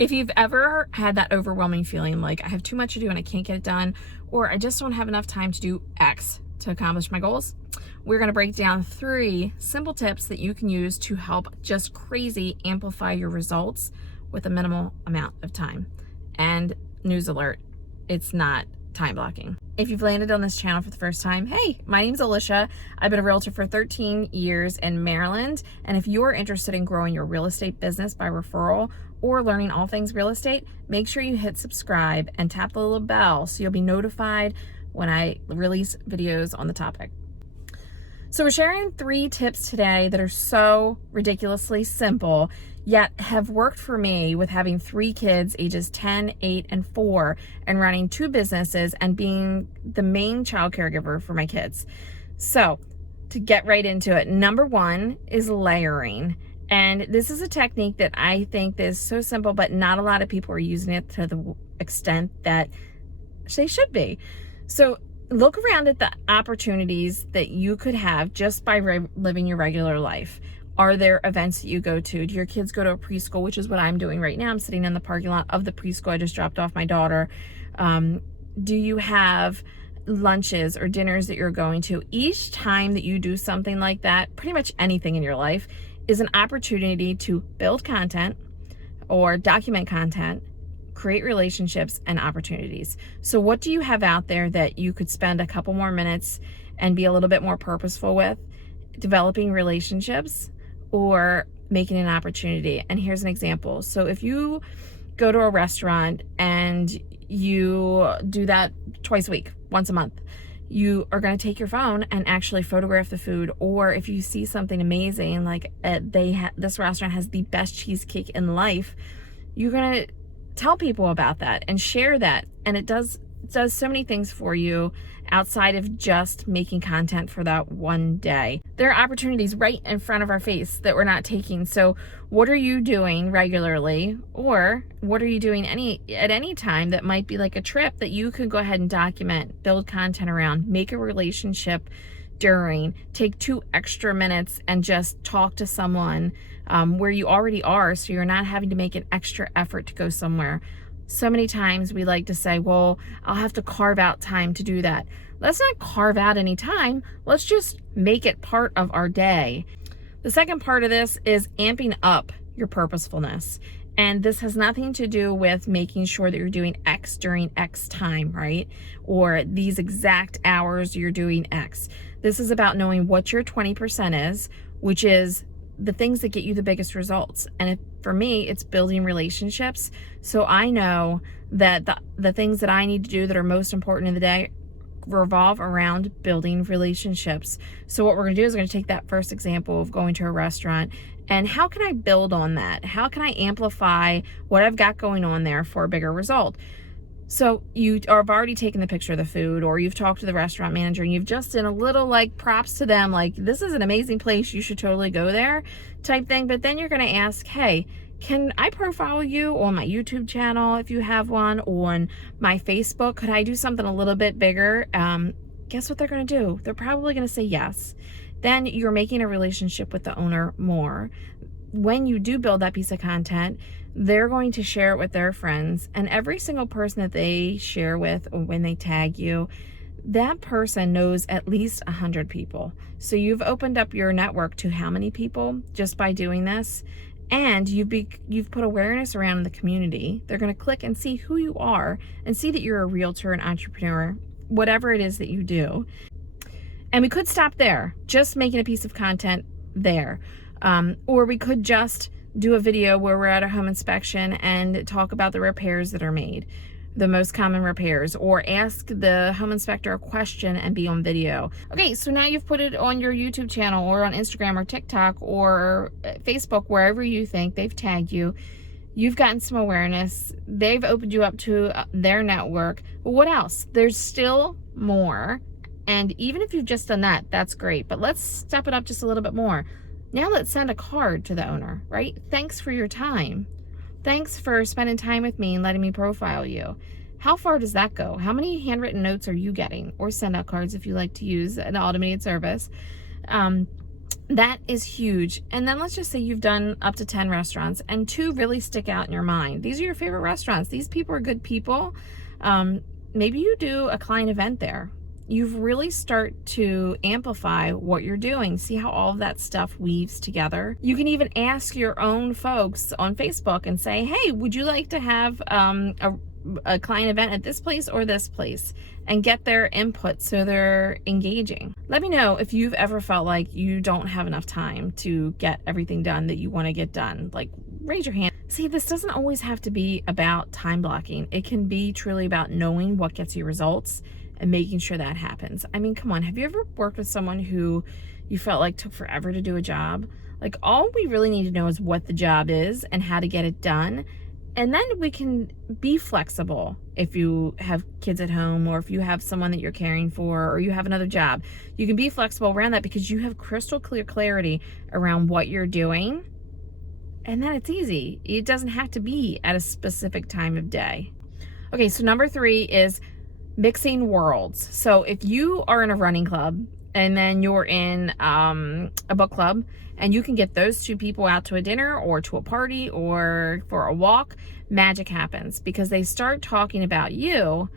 If you've ever had that overwhelming feeling like I have too much to do and I can't get it done, or I just don't have enough time to do X to accomplish my goals, we're going to break down 3 simple tips that you can use to help just crazy amplify your results with a minimal amount of time. And news alert, it's not time blocking. If you've landed on this channel for the first time, hey, my name's Alicia. I've been a realtor for 13 years in Maryland. And if you're interested in growing your real estate business by referral or learning all things real estate, make sure you hit subscribe and tap the little bell so you'll be notified when I release videos on the topic. So we're sharing 3 tips today that are so ridiculously simple, yet have worked for me with having 3 kids, ages 10, 8, and 4, and running 2 businesses and being the main child caregiver for my kids. So to get right into it, number 1 is layering. And this is a technique that I think is so simple, but not a lot of people are using it to the extent that they should be. So look around at the opportunities that you could have just by living your regular life. Are there events that you go to? Do your kids go to a preschool, which is what I'm doing right now? I'm sitting in the parking lot of the preschool. I just dropped off my daughter. Do you have lunches or dinners that you're going to? Each time that you do something like that, pretty much anything in your life, is an opportunity to build content or document content, create relationships and opportunities. So what do you have out there that you could spend a couple more minutes and be a little bit more purposeful with? Developing relationships or making an opportunity. And here's an example. So if you go to a restaurant and you do that twice a week, once a month, you are going to take your phone and actually photograph the food. Or if you see something amazing, like this restaurant has the best cheesecake in life, you're going to tell people about that and share that. And it does so many things for you outside of just making content for that one day. There are opportunities right in front of our face that we're not taking. So what are you doing regularly, or what are you doing at any time that might be like a trip that you could go ahead and document, build content around, make a relationship during, take 2 extra minutes and just talk to someone where you already are, so you're not having to make an extra effort to go somewhere. So many times we like to say, well, I'll have to carve out time to do that. Let's not carve out any time. Let's just make it part of our day. The second part of this is amping up your purposefulness. And this has nothing to do with making sure that you're doing X during X time, right? Or these exact hours you're doing X. This is about knowing what your 20% is, which is the things that get you the biggest results. And for me, it's building relationships. So I know that the things that I need to do that are most important in the day revolve around building relationships. So what we're going to do is we're going to take that first example of going to a restaurant, and how can I build on that? How can I amplify what I've got going on there for a bigger result? So you have already taken the picture of the food, or you've talked to the restaurant manager and you've just done a little like props to them, like this is an amazing place, you should totally go there type thing. But then you're going to ask, hey, can I profile you on my YouTube channel if you have one, on my Facebook? Could I do something a little bit bigger? Guess what they're going to do? They're probably going to say yes. Then you're making a relationship with the owner more. When you do build that piece of content, they're going to share it with their friends, and every single person that they share with, or when they tag you, that person knows at least 100 people. So you've opened up your network to how many people just by doing this? And you've put awareness around the community. They're going to click and see who you are and see that you're a realtor, an entrepreneur, whatever it is that you do. And we could stop there, just making a piece of content there. Or we could just do a video where we're at a home inspection and talk about the repairs that are made, the most common repairs, or ask the home inspector a question and be on video. Okay, so now you've put it on your YouTube channel or on Instagram or TikTok or Facebook, wherever you think they've tagged you. You've gotten some awareness. They've opened you up to their network. But what else? There's still more. And even if you've just done that, that's great. But let's step it up just a little bit more. Now let's send a card to the owner, right? Thanks for your time. Thanks for spending time with me and letting me profile you. How far does that go? How many handwritten notes are you getting? Or send out cards if you like to use an automated service. That is huge. And then let's just say you've done up to 10 restaurants and 2 really stick out in your mind. These are your favorite restaurants. These people are good people. Maybe you do a client event there. You've really start to amplify what you're doing. See how all of that stuff weaves together. You can even ask your own folks on Facebook and say, hey, would you like to have a client event at this place or this place, and get their input so they're engaging. Let me know if you've ever felt like you don't have enough time to get everything done that you want to get done. Like, raise your hand. See, this doesn't always have to be about time blocking. It can be truly about knowing what gets you results and making sure that happens. I mean, come on, have you ever worked with someone who you felt like took forever to do a job? Like, all we really need to know is what the job is and how to get it done. And then we can be flexible if you have kids at home, or if you have someone that you're caring for, or you have another job. You can be flexible around that because you have crystal clear clarity around what you're doing. And then it's easy. It doesn't have to be at a specific time of day. Okay, so number 3 is mixing worlds. So if you are in a running club and then you're in a book club, and you can get those 2 people out to a dinner or to a party or for a walk, magic happens because they start talking about you,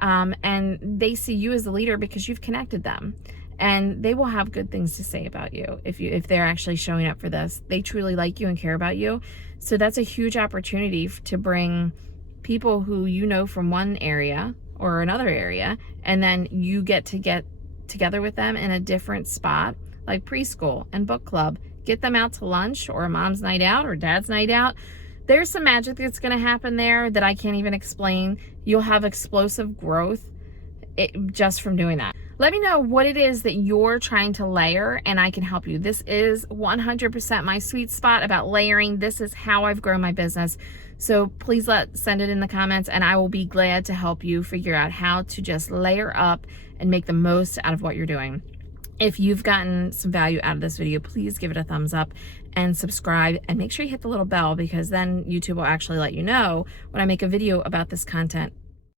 and they see you as the leader because you've connected them, and they will have good things to say about you if they're actually showing up for this. They truly like you and care about you. So that's a huge opportunity to bring people who you know from one area or another area, and then you get together with them in a different spot, like preschool and book club. Get them out to lunch or a mom's night out or dad's night out. There's some magic that's going to happen there that I can't even explain. You'll have explosive growth just from doing that. Let me know what it is that you're trying to layer, and I can help you. This is 100% my sweet spot about layering. This is how I've grown my business. So please send it in the comments, and I will be glad to help you figure out how to just layer up and make the most out of what you're doing. If you've gotten some value out of this video, please give it a thumbs up and subscribe, and make sure you hit the little bell, because then YouTube will actually let you know when I make a video about this content.